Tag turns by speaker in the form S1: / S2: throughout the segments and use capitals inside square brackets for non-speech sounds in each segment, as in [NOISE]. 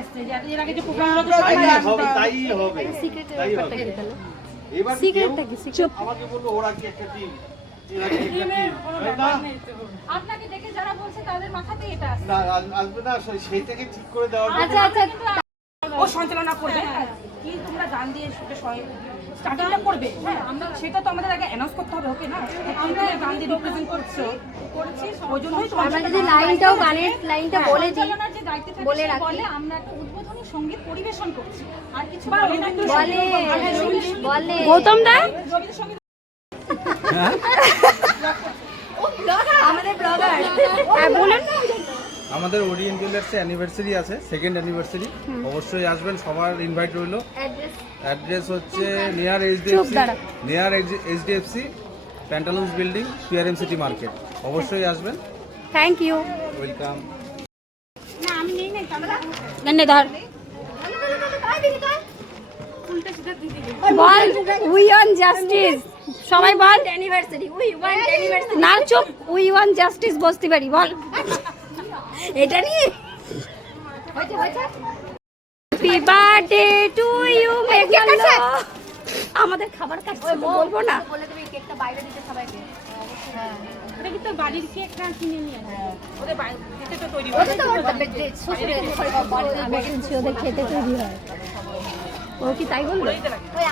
S1: এসছে এর আগে যে প্রোগ্রামগুলো তো সবাই
S2: হবে তাই হবে তাই হবে। এবার
S3: সিক্রেটটা কি? চুপ
S2: আমাকে বলল ওরা কি একটা টিম এরা কি একটা টিম না?
S1: আপনাকে দেখে যারা বলছে তাদের মাথাতেই এটা আসছে।
S2: না আসবে না সেইটাকে ঠিক করে দেওয়া
S3: আচ্ছা আচ্ছা।
S1: ও সঞ্চালনা করবে? কি তোমরা দান দিয়ে স্টার্টিংটা করবে হ্যাঁ সেটা তো আমাদের আগে অ্যানাউন্স করতে হবে ওকে না? আমরা গান দিয়ে রিপ্রেজেন্ট করছ? করেছি ওই জন্যই
S3: আমরা যদি লাইনটাও গানের লাইনটা বলে দিই বলে রাখি।
S4: বলে আমরা একটা উদ্বোধনী সংগীত পরিবেশন করছি। আর কিছু বলে
S3: বলে।
S5: গৌতম দা?
S3: আমাদের ব্লগার।
S5: হ্যাঁ বলুন।
S6: আমাদের ওরিয়েন্ট জুয়েলার্সে অ্যানিভার্সারি আছে সেকেন্ড অ্যানিভার্সারি অবশ্যই আসবেন সবার ইনভাইট রইল।
S3: অ্যাড্রেস
S6: অ্যাড্রেস হচ্ছে near HDFC near HDFC Pantaloons building PRM city market অবশ্যই আসবেন।
S5: থ্যাংক ইউ
S6: ওয়েলকাম
S5: বল উই ওয়ান জাস্টিস সবাই বল।
S3: অ্যানিভার্সারি উই ওয়ান্ট অ্যানিভার্সারি
S5: না চুপ। উই ওয়ান জাস্টিস বসতে পারি বল। এটা নিয়ে। হ্যাপি বার্থডে টু ইউ মেঘালো আমাদের খাবার কাটছে বলব না।
S3: বলে দেবে কেকটা বাইরে দিতে সবাইকে। হ্যাঁ।
S1: ওটা কি তোর বাড়ির কেক না কিনে নিয়ে ওদের বাড়িতে তো তৈরি
S3: ওটা তো ওর শ্বশুরের
S5: আমি শুনছি ওদের খেতে তৈরি হয়। ও কি তাই বলল?
S3: ওই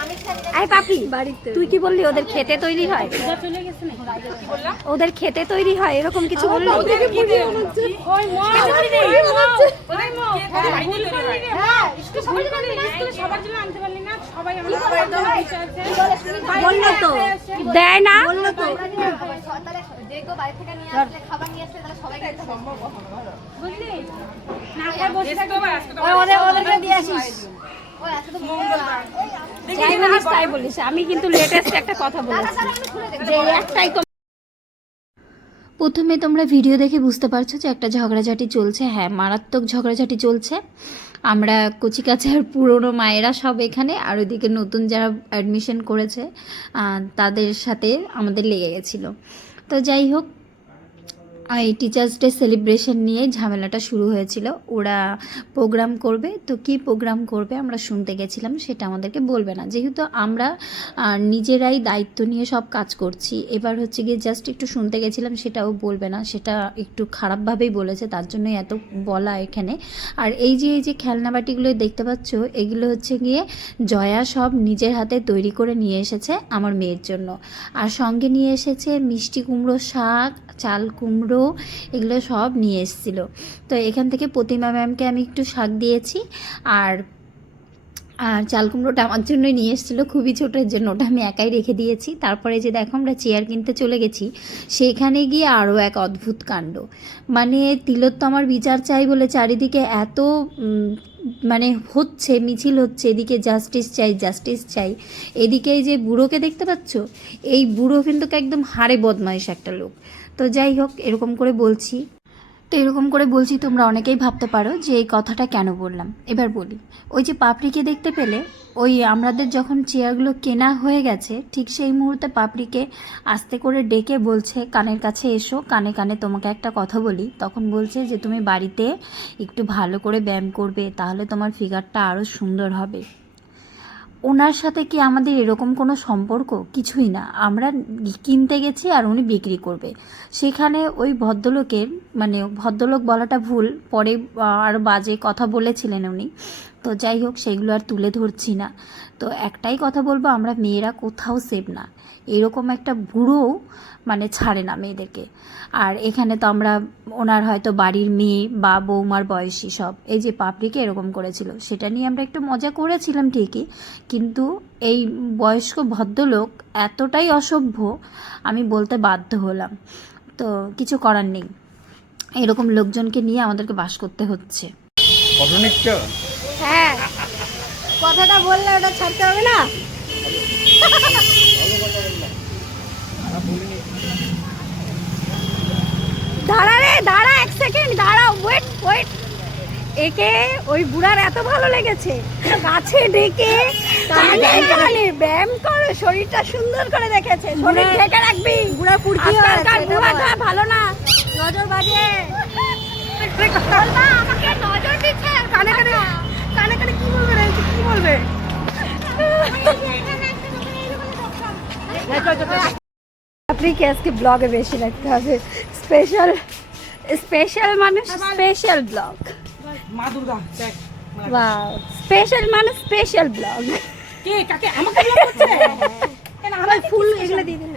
S5: আই পাপি বাড়িতে। তুই কি বললি ওদের খেতে তৈরি হয়?
S1: চলে গেছে না কি বললাম?
S5: ওদের খেতে তৈরি হয় এরকম কিছু বললি?
S1: হয়
S3: হ্যাঁ
S5: বলল তো। দেয় না?
S3: বলল তো। তাহলে যে কেউ বাড়ি থেকে নিয়ে আসলে খাবার নিয়ে আসলে তাহলে সবাইকে দিতে সম্ভব
S1: বুঝলি? না খেয়ে বসে থাকবে। তো
S5: ওদের ওদেরকে দিয়ে আসিস। আমি কিন্তু একটা কথা বলেছি
S7: প্রথমে তোমরা ভিডিও দেখে বুঝতে পারছ যে একটা ঝগড়াঝাটি চলছে। হ্যাঁ মারাত্মক ঝগড়াঝাটি চলছে। আমরা কচিকাচার পুরনো মায়েরা সব এখানে, আর ওইদিকে নতুন যারা অ্যাডমিশন করেছে তাদের সাথে আমাদের লেগে গেছিল। তো যাই হোক এই টিচার্স ডে সেলিব্রেশন নিয়ে ঝামেলাটা শুরু হয়েছিল। ওরা প্রোগ্রাম করবে। তো কি প্রোগ্রাম করবে আমরা শুনতে গেছিলাম, সেটা আমাদেরকে বলবে না। যেহেতু আমরা নিজেরাই দায়িত্ব নিয়ে সব কাজ করছি, এবার হচ্ছে গিয়ে জাস্ট একটু শুনতে গেছিলাম, সেটাও বলবে না। সেটা একটু খারাপভাবেই বলেছে, তার জন্যই এত বলা এখানে। আর এই যে এই যে খেলনাবাটিগুলো দেখতে পাচ্ছ, এগুলো হচ্ছে গিয়ে জয়া সব নিজের হাতে তৈরি করে নিয়ে এসেছে আমার মেয়ের জন্য। আর সঙ্গে নিয়ে এসেছে মিষ্টি কুমড়ো শাক, চাল কুমড়ো এগুলো সব নিয়ে এসেছিল। তো এখান থেকে প্রতিমা ম্যামকে আমি একটু শাক দিয়েছি। আর আর চাল কুমড়োটা আমার জন্যই নিয়ে এসেছিল খুবই ছোটোর জন্য, ওটা আমি একাই রেখে দিয়েছি। তারপরে যে দেখো আমরা চেয়ার কিনতে চলে গেছি সেখানে গিয়ে আরও এক অদ্ভুত কাণ্ড। মানে তিলোত্তমার বিচার চাই বলে চারিদিকে এত মানে হচ্ছে, মিছিল হচ্ছে, এদিকে জাস্টিস চাই জাস্টিস চাই। এদিকে এই যে বুড়োকে দেখতে পাচ্ছ? এই বুড়ো কিন্তু একদম হাড়ে বদমাইশ একটা লোক। তো যাই হোক, এরকম করে বলছি। তো এরকম করে বলছি, তোমরা অনেকেই ভাবতে পারো যে এই কথাটা কেন বললাম। এবার বলি, ওই যে পাপড়িকে দেখতে পেলে, ওই আমাদের যখন চেয়ারগুলো কেনা হয়ে গেছে, ঠিক সেই মুহূর্তে পাপড়িকে আস্তে করে ডেকে বলছে, কানের কাছে এসো, কানে কানে তোমাকে একটা কথা বলি। তখন বলছে যে, তুমি বাড়িতে একটু ভালো করে ব্যায়াম করবে, তাহলে তোমার ফিগারটা আরও সুন্দর হবে। ওনার সাথে কি আমাদের এরকম কোনো সম্পর্ক? কিছুই না। আমরা কিনতে গেছি আর উনি বিক্রি করবে। সেখানে ওই ভদ্রলোকের মানে ভদ্রলোক বলাটা ভুল, পরে আর বাজে কথা বলেছিলেন উনি। তো যাই হোক, সেগুলো আর তুলে ধরছি না। তো একটাই কথা বলব, আমরা মেয়েরা কোথাও সেভ না। এরকম একটা বুড়ো মানে ছাড়ে না মেয়েদেরকে। আর এখানে তো আমরা ওনার হয়তো বাড়ির মেয়ে বা বৌমার বয়সী সব। এই যে পাপড়িকে এরকম করেছিল সেটা নিয়ে আমরা একটু মজা করেছিলাম ঠিকই কিন্তু এই বয়স্ক ভদ্রলোক এতটাই অসভ্য আমি বলতে বাধ্য হলাম। তো কিছু করার নেই। এরকম লোকজনকে নিয়ে আমাদেরকে বাস করতে হচ্ছে।
S5: হ্যাঁ। কথাটা বললে ওটা ছাড়তে হবে না? দাঁড়া রে দাঁড়া এক সেকেন্ড দাঁড়া ওয়েট ওয়েট একে ওই বুড়ার এত ভালো লেগেছে। গাছে ডেকে ব্যায়াম করো শরীরটা সুন্দর করে দেখেছে। শরীর ঢেকে রাখবি। বুড়া পুড়কি আজকালকার ভালো না। নজর বাজে। আচ্ছা। কি বলবে কি বলবে? মাইকে আজকে ব্লগে বেশি রাখতে হবে। স্পেশাল স্পেশাল মানুষ স্পেশাল ব্লগ স্পেশাল মানুষ স্পেশাল ব্লগ
S1: কে কাকে? আমাকে ব্লক করছে? [LAUGHS] আমার
S5: ফুল এগুলো দিয়ে দিন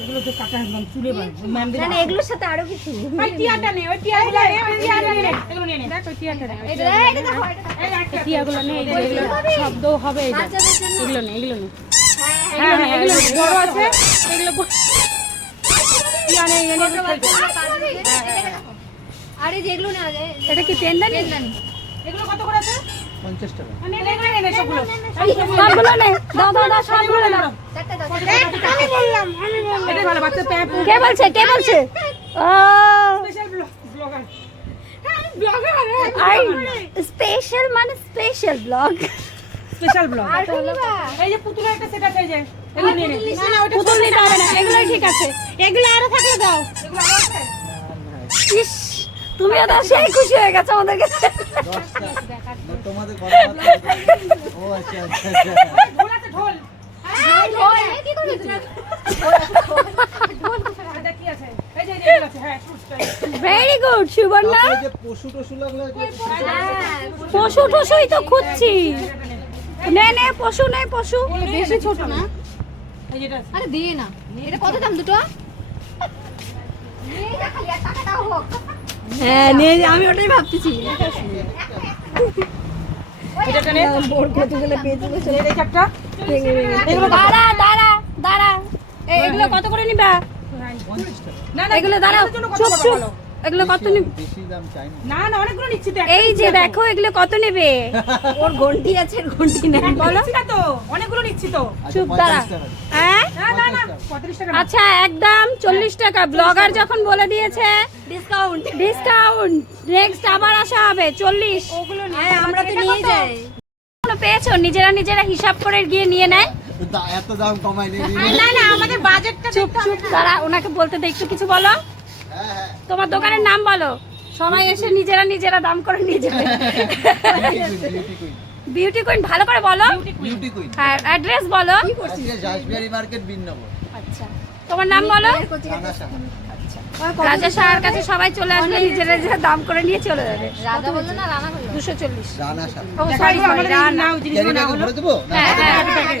S1: এগুলো তো কাকা একদম চুলে ম্যাম
S5: না না এগুলোর সাথে আরও কিছু
S1: ওই টিয়াটা নে ওই টিয়াগুলো নে ওই টিয়াটা নে এগুলো নিয়ে নে। দেখ টিয়াটা নে
S3: এটা এটা দেখো এটা দেখো।
S1: এই একটা
S4: এগুলো শব্দ হবে এই এগুলো নেই এগুলো নেই
S1: হ্যাঁ হ্যাঁ এগুলো নে, বড় আছে। এগুলো।
S3: আর যেগুলো না
S5: এটা কি পেনদানি
S3: পেনদানি।
S1: এগুলো কত করে আছে?
S2: পঞ্চাশ টাকা।
S1: নে নে নে নে সবগুলো।
S5: সবগুলো নে দাও দাও দাও সবগুলো দাও।
S3: চারটে দাও, চারটে দাও।
S1: এটাই ভালো বাচ্চা প্যাপ
S5: কে বলছে কে বলছে? ও।
S1: Special blogger.
S5: আই স্পেশাল মানে স্পেশাল ব্লগ।
S1: Special blog? এই যে পুতুলের একটা সেট আছে এই যে এগুলো নিয়ে নে।
S5: পুতুল নিতে হবে না এগুলো ঠিক আছে। এগুলো আরও থাকলে দাও।
S1: এগুলো আরও আছে?
S5: ইস তুমিও তো সেই খুশি হয়ে গেছো আমাদেরকে।
S2: তোমাদের কথাবার্তা ও আচ্ছা আচ্ছা আচ্ছা
S1: ঢোল ঢোল
S3: এই ঢোল, এই কি করবে তুমি?
S1: কি আছে এই যে এই আছে হ্যাঁ
S5: ভেরি গুড সুবর্ণা
S2: পশু লাগলে
S3: হ্যাঁ,
S5: পশু টশুই তো খুঁজছি। নে নে পশু নে পশু।
S1: বেশি ছোট না।
S3: আরে দিয়ে না। এটা কত দাম দুটো।
S5: হ্যাঁ নে আমি ওটাই ভাবতেছি। দাঁড়া দাঁড়া দাঁড়া। এগুলো কত করে নিবা?
S1: না না
S5: এগুলো দাঁড়াও। চুপ চুপ? এগুলো কত নিবে
S2: বেশি দাম চাই না।
S1: না না অনেকগুলো নিচ্ছি তো
S5: এই যে দেখো এগুলো কত নেবে? [LAUGHS] ওর ঘন্টি আছে ঘন্টি নেই। বলো।
S1: না তো অনেকগুলো নিচ্ছি তো।
S2: আচ্ছা,
S5: চুপ দাঁড়া। হ্যাঁ?
S1: না না না পঁয়ত্রিশ টাকা
S5: আচ্ছা একদম চল্লিশ টাকা। ব্লগার যখন বলে দিয়েছে ডিসকাউন্ট ডিসকাউন্ট নেক্সট আবার আসা হবে চল্লিশ। ওগুলো আমরা তো নিয়ে যাই। পেয়েছ নিজেরা নিজেরা হিসাব করে গিয়ে নিয়ে নেয়।
S2: এত দাম কমাই নেই
S1: না না। আমাদের বাজেটটা
S5: চুপ চুপ তারা ওনাকে বলতে দে একটু কিছু বলো।
S2: হ্যাঁ হ্যাঁ
S5: তোমার দোকানের নাম বলো। সবাই এসে নিজেরা নিজেরা দাম করে নিয়ে যাবে।
S2: বিউটি কুইন
S5: ভালো করে বলো।
S2: বিউটি কুইন
S5: আর অ্যাড্রেস বলো।
S2: মার্কেট বিননগর।
S5: আচ্ছা তোমার নাম বলো। রাজা শাহের কাছে। সবাই চলে আসবে নিজেরা নিজেরা দাম করে নিয়ে চলে যাবে।
S3: রাজা বলল না রানা বলল
S5: দুশো চল্লিশ।
S2: রানা শাখা
S5: ও সরি হ্যাঁ হ্যাঁ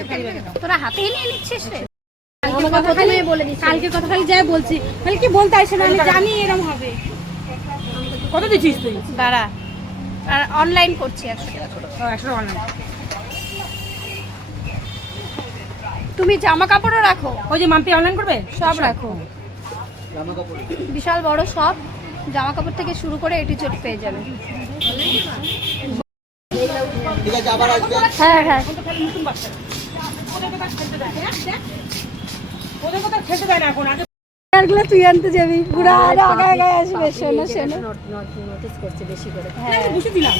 S5: তোরা হাতেই নিয়ে নিচ্ছিস রে।
S4: কালকে কথা খালি যাই বলছি। খালি কি বলতে আসে না আমি জানি এরকম হবে।
S1: কত দিচ্ছিস তুই?
S5: দাঁড়া। আর অনলাইন করছি একশো টাকা।
S1: একশো অনলাইন
S5: তুমি জামা কাপড়ও রাখো?
S1: ওই যে মাম্পি অনলাইন করবে?
S5: সব রাখো। বিশাল বড় সব। জামা কাপড় থেকে শুরু করে এটি চোট পেয়ে যাবে। হ্যাঁ হ্যাঁ।
S1: ওদের দেয় না এখন আগে
S5: তুই আনতে যাবি। পুরো আগে আগে আসবে শোনো শোনো।
S1: না, আমি বুঝে দিলাম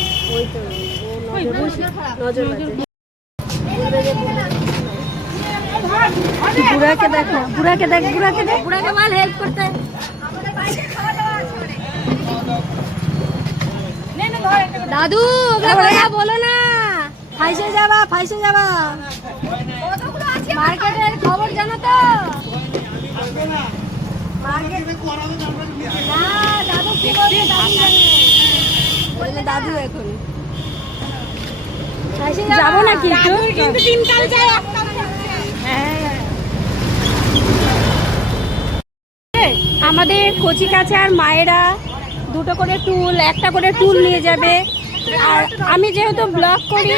S5: বুড়াকে দেখো বুড়াকে দেখ বুড়াকে দেখ। বুড়াকে মাল হেল্প করতে। দাদু বলো না। ফাইসে যাবা ফাইসে যাবা। মার্কেটের খবর জানো তো? দাদু এখন। যাব না কিন্তু কিন্তু তিনকাল যাই আমাদের কচি কাচার মায়েরা দুটো করে টুল একটা করে টুল নিয়ে যাবে। আর আমি যেহেতু ব্লগ করি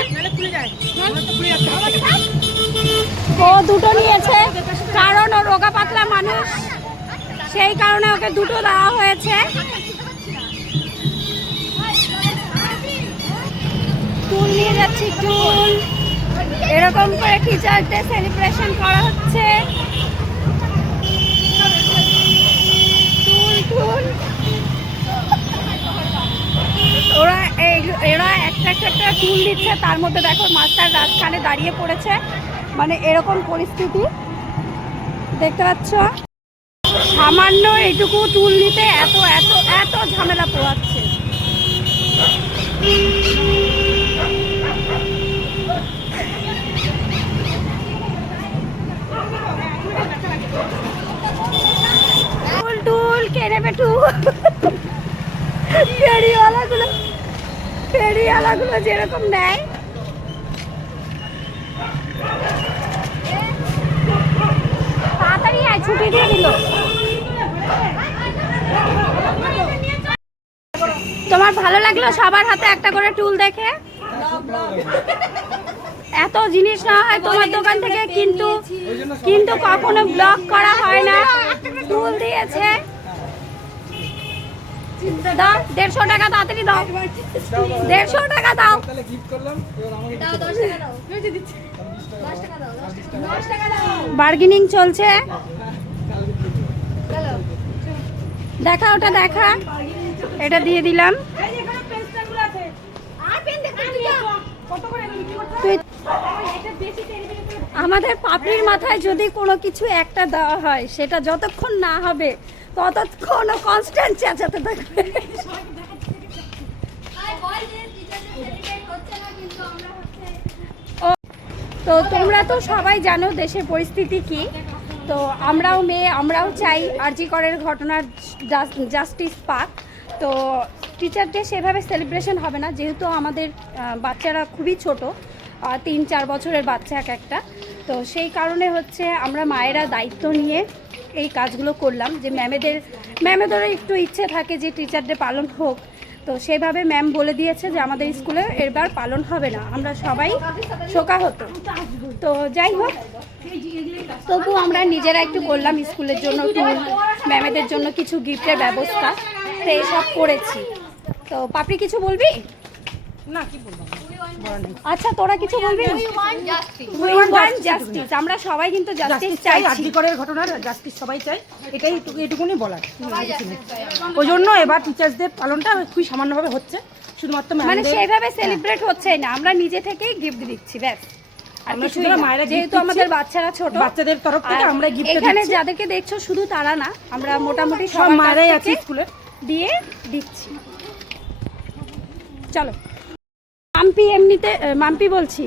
S5: ও দুটো নিয়েছে। কারণ ও রোগা পাতলা মানুষ। সেই কারণে ওকে দুটো দেওয়া হয়েছে। টুল নিয়ে যাচ্ছি টুল এরকম করে টিচার ডে সেলিব্রেশন করা হচ্ছে। টুল টুল ওরা এরা একটা একটা একটা টুল দিচ্ছে। তার মধ্যে দেখো মাস্টার রাজখানে দাঁড়িয়ে পড়েছে। মানে এরকম পরিস্থিতি। দেখতে পাচ্ছ? সামান্য এটুকু তুল নিতে এত এত এত ঝামেলা পোয়াচ্ছে টুল বেটু ফেরিওয়ালাগুলো ফেরিওয়ালাগুলো যেরকম নেয় ছুটি দিয়ে দিল। তোমার ভালো লাগল সবার হাতে একটা করে টুল দেখে? এত জিনিস না হয় তোমার দোকান থেকে কিন্তু কিন্তু কখনো ব্লক করা হয় না। টুল দিয়েছে। দাও দেড়শো টাকা তাড়াতাড়ি দাও। দেড়শো টাকা দাও।
S6: তাহলে গিফট করলাম এবার আমাকে
S3: দাও দশ টাকা দাও দশ টাকা দাও দশ টাকা দশ টাকা দাও
S5: বার্গেনিং চলছে
S3: চলো
S5: দেখা ওটা দেখা। এটা দিয়ে দিলাম। আমাদের পাপড়ির মাথায় যদি কোনো কিছু একটা দেওয়া হয় সেটা যতক্ষণ না হবে ততক্ষণ কনস্ট্যান্ট চেঁচাতে থাকবে। তো তোমরা তো সবাই জানো দেশের পরিস্থিতি কি। তো আমরাও মেয়ে, আমরাও চাই আরজি করের ঘটনার জাস্টিস পাক। তো টিচার ডে সেভাবে সেলিব্রেশন হবে না, যেহেতু আমাদের বাচ্চারা খুবই ছোট তিন, চার বছরের বাচ্চা এক একটা। তো সেই কারণে হচ্ছে আমরা মায়েরা দায়িত্ব নিয়ে এই কাজগুলো করলাম, যে ম্যামেদের, ম্যামেদেরও একটু ইচ্ছে থাকে যে টিচার ডে পালন হোক। তো সেভাবে ম্যাম বলে দিয়েছে যে আমাদের স্কুলে এবার পালন হবে না। আমরা সবাই শোকা হতো তো যাই হোক, তবু আমরা নিজেরা একটু করলাম স্কুলের জন্য ম্যামেদের জন্য কিছু গিফটের ব্যবস্থা। তো এসব করেছি। তো পাপড়ি কিছু বলবি?
S1: না, কি বলব?
S5: আচ্ছা তোরা কিছু বলবি? আমরা সবাই কিন্তু জাস্টিস
S1: চাই ঘটনার জাস্টিস সবাই চাই। এটাই এটুকুনি বলার। ওই জন্য এবার টিচার্সদের পালনটা খুবই সামান্যভাবে হচ্ছে। শুধুমাত্র
S5: মানে সেইভাবে সেলিব্রেট হচ্ছে না। আমরা নিজে থেকেই গিফট দিচ্ছি ব্যাস। যেহেতু আমাদের বাচ্চারা ছোট
S1: বাচ্চাদের তরফ থেকে আমরা gift টা
S5: এখানে যাদেরকে দেখছ শুধু তারা না আমরা মোটামুটি
S1: সব মায়েরাই আছে স্কুলে।
S5: দিয়ে দিচ্ছি। চলো। মাম্পি এমনিতে মাম্পি বলছি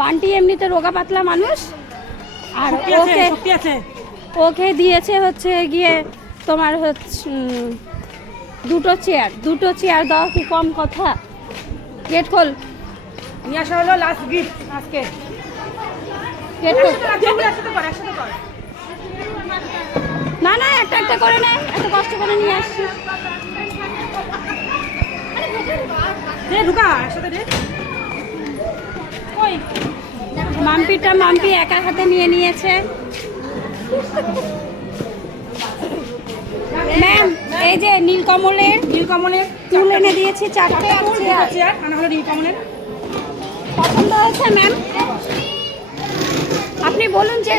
S5: বান্টি এমনিতে রোগা পাতলা মানুষ আর ওকে ওকে দিয়েছে হচ্ছে গিয়ে তোমার হচ্ছে দুটো চেয়ার দুটো চেয়ার দাও কি কম কথা। গেট খোল।
S1: নিয়ে আসা হলো লাস্ট গিফট আজকে।
S5: গেট খোল। না না একটা একটা করে নে এত কষ্ট করে নিয়ে আসছি
S1: দে ঢুকা একসাথে ওই
S5: মাম্পিটা মাম্পি একা হাতে নিয়ে নিয়েছে। ম্যাম এই যে নীলকমলের
S1: নীলকমলের
S5: চুল এনে দিয়েছি চারটে চেয়ার
S1: আনা হলো নীলকমলের।
S5: পছন্দ হয়েছে ম্যাম আপনি বলুন যে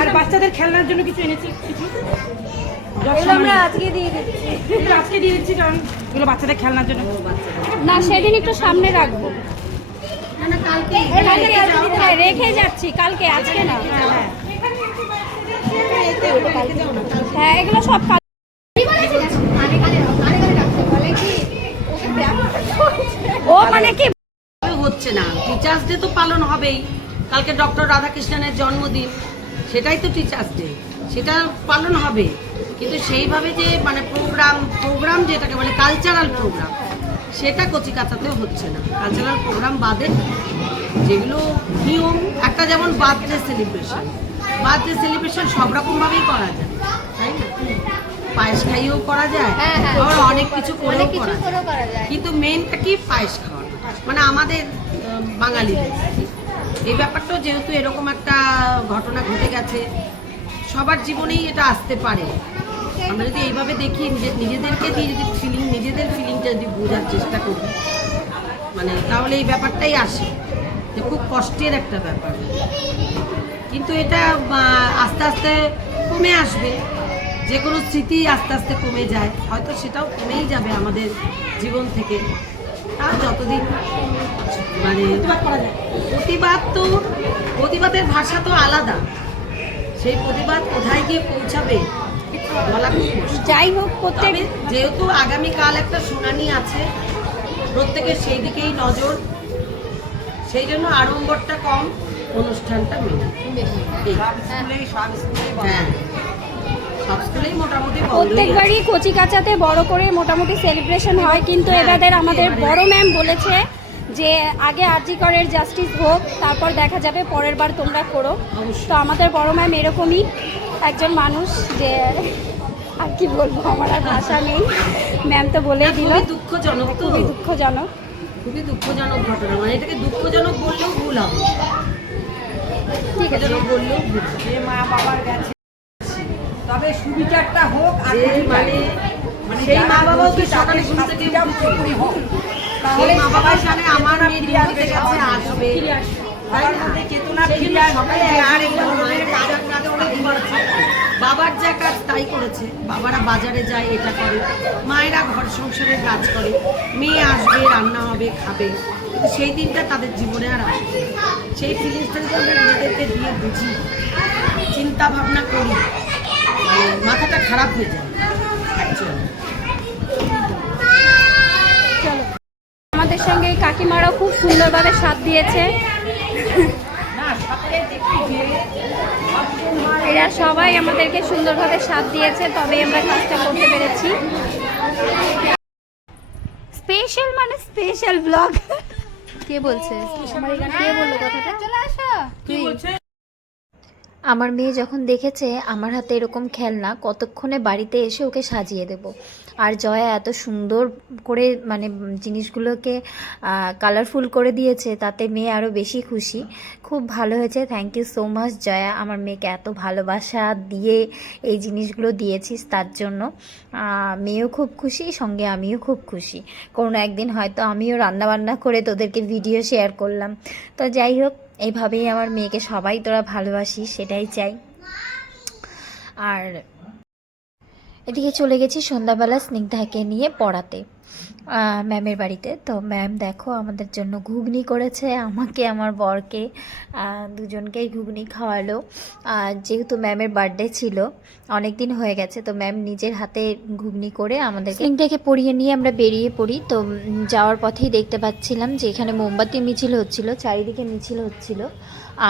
S1: আর বাচ্চাদের খেলনার জন্য কিছু এনেছি কিছু।
S5: আমরা আজকে দিয়ে দিচ্ছি।
S1: এগুলো আজকে দিয়ে দিচ্ছি কারণ এগুলো বাচ্চাদের খেলনার জন্য।
S5: না সেদিন একটু সামনে রাখব। কালকে। হ্যাঁ, রেখে যাচ্ছি কালকে আজকে না। হ্যাঁ এগুলো সব
S3: ব্যাপারটা চলছে।
S5: ও মানে কি
S8: হচ্ছে না টিচার্স ডে তো পালন হবেই। কালকে ডক্টর রাধাকৃষ্ণনের জন্মদিন সেটাই তো টিচার্স ডে সেটা পালন হবে। কিন্তু সেইভাবে যে মানে প্রোগ্রাম প্রোগ্রাম যেটাকে বলে কালচারাল প্রোগ্রাম সেটা কচিকাচাতেও হচ্ছে না। কালচারাল প্রোগ্রাম বাদে যেগুলো নিয়ম একটা যেমন বার্থডে সেলিব্রেশন বার্থডে সেলিব্রেশন সব রকমভাবেই করা যায় তাই না? পায়েস খাইয়েও করা যায়
S3: হ্যাঁ, হ্যাঁ।
S8: আবার অনেক কিছু করেও
S3: অনেক
S8: করা যায়।
S3: করেও করা যায়।
S8: কিন্তু মেনটা কি? পায়েস খাওয়ানো মানে আমাদের বাঙালিদের। এই ব্যাপারটাও যেহেতু এরকম একটা ঘটনা ঘটে গেছে সবার জীবনেই এটা আসতে পারে। আমরা যদি এইভাবে দেখি নিজে নিজেদেরকে দিয়ে যদি ফিলিং নিজেদের ফিলিংটা যদি বোঝার চেষ্টা করি মানে তাহলে এই ব্যাপারটাই আসে যে খুব কষ্টের একটা ব্যাপার। কিন্তু এটা আস্তে আস্তে কমে আসবে। যে কোনো স্মৃতি আস্তে আস্তে কমে যায়। হয়তো সেটাও কমেই যাবে আমাদের জীবন থেকে। তাও যতদিন মানে প্রতিবাদ তো প্রতিবাদের ভাষা তো আলাদা। সেই প্রতিবাদ কোথায় গিয়ে পৌঁছাবে।
S5: যাই হোক প্রত্যেক
S8: যেহেতু আগামীকাল একটা শুনানি আছে প্রত্যেকের সেই দিকেই নজর। সেই জন্য আড়ম্বরটা কম অনুষ্ঠানটা মেনে হ্যাঁ।
S5: প্রত্যেকবারই কচি কাচাতে বড় করে মোটামুটি সেলিব্রেশন হয় কিন্তু এবারে আমাদের বড় ম্যাম বলেছে যে আগে আরজি করের জাস্টিস হোক তারপর দেখা যাবে পরের বার তোমরা করো। তো আমাদের বড় ম্যাম এরকমই। একজন মানুষ যে আর কি বলব আমার আর ভাষা নেই। ম্যাম তো বলেই দিল।
S8: দুঃখজনক তো।
S5: খুবই দুঃখজনক।
S8: খুবই দুঃখজনক ঘটনা। মানে এটাকে দুঃখজনক বললেও ভুল হবে।
S5: ঠিক আছে।
S8: বললেও ভুল
S1: মা বাবার তবে সুবিচারটা হোক আর
S8: যে মানে সেই মা বাবাও কি সকালে ঘুম থেকে
S1: হোক
S8: সেই মা বাবা জানে আমার গেছে আসবে। বাবার যা কাজ তাই করেছে। বাবারা বাজারে যায় এটা করে। মায়েরা ঘর সংসারের কাজ করে। মেয়ে আসবে রান্না হবে খাবে। কিন্তু সেই দিনটা তাদের জীবনে আর আসবে সেই ফিলিংসটা যদি আমরা নিজেদেরকে দিয়ে বুঝি। চিন্তা ভাবনা করি। মানে মাথাটা খারাপ হয়ে যায়।
S5: আমাদের সঙ্গে এই কাকিমারাও খুব সুন্দরভাবে সাথ দিয়েছে। এরা সবাই আমাদেরকে সুন্দরভাবে সাথ দিয়েছে তবে আমরা কাজটা করতে পেরেছি। স্পেশাল মানে স্পেশাল ব্লগ। কে বলছে? আমার এখানে কে বলল কথাটা? চলে আসো। তুই
S7: আমার মেয়ে যখন দেখেছে আমার হাতে এরকম খেলনা কতক্ষণে বাড়িতে এসে ওকে সাজিয়ে দেব। আর জয়া এত সুন্দর করে মানে জিনিসগুলোকে কালারফুল করে দিয়েছে, তাতে মেয়ে আরও বেশি খুশি। খুব ভালো হয়েছে thank you so much Jaya. আমার মেয়েকে এত ভালোবাসা দিয়ে এই জিনিসগুলো দিয়েছিস, তার জন্য। মেয়েও খুব খুশি, সঙ্গে আমিও খুব খুশি। কোনো একদিন হয়তো আমিও রান্নাবান্না করে তোদেরকে ভিডিও শেয়ার করলাম। তো যাই হোক এইভাবেই আমার মেয়েকে সবাই তোরা ভালোবাসিস, সেটাই চাই। আর এদিকে চলে গেছি সন্ধ্যাবেলা স্নিগ্ধাকে নিয়ে পড়াতে ম্যামের বাড়িতে। তো ম্যাম, দেখো, আমাদের জন্য ঘুগনি করেছে, আমাকে, আমার বরকে দুজনকেই ঘুগনি খাওয়ালো। আর যেহেতু ম্যামের বার্থডে ছিল অনেক দিন হয়ে গেছে, তো ম্যাম নিজের হাতে ঘুগনি করে আমাদের স্নিগ্ধাকে পড়িয়ে নিয়ে আমরা বেরিয়ে পড়ি। তো যাওয়ার পথেই দেখতে পাচ্ছিলাম যে এখানে মোমবাতি মিছিল হচ্ছিল, চারিদিকে মিছিল হচ্ছিল।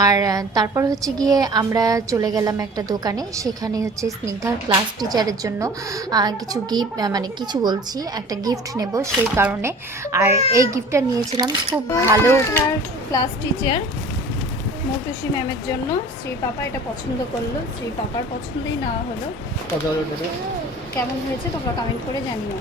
S7: আর তারপর হচ্ছে গিয়ে আমরা চলে গেলাম একটা দোকানে। সেখানে হচ্ছে স্নিগ্ধার ক্লাস টিচারের জন্য কিছু গিফট মানে কিছু বলছি একটা গিফট নেব সেই কারণে। আর এই গিফটটা নিয়েছিলাম খুব ভালো।
S5: ক্লাস টিচার মৌটুসি ম্যামের জন্য। শ্রী পাপা এটা পছন্দ করল। শ্রী পাপার পছন্দেই নেওয়া হলো। কেমন হয়েছে তোমরা কমেন্ট করে জানিও।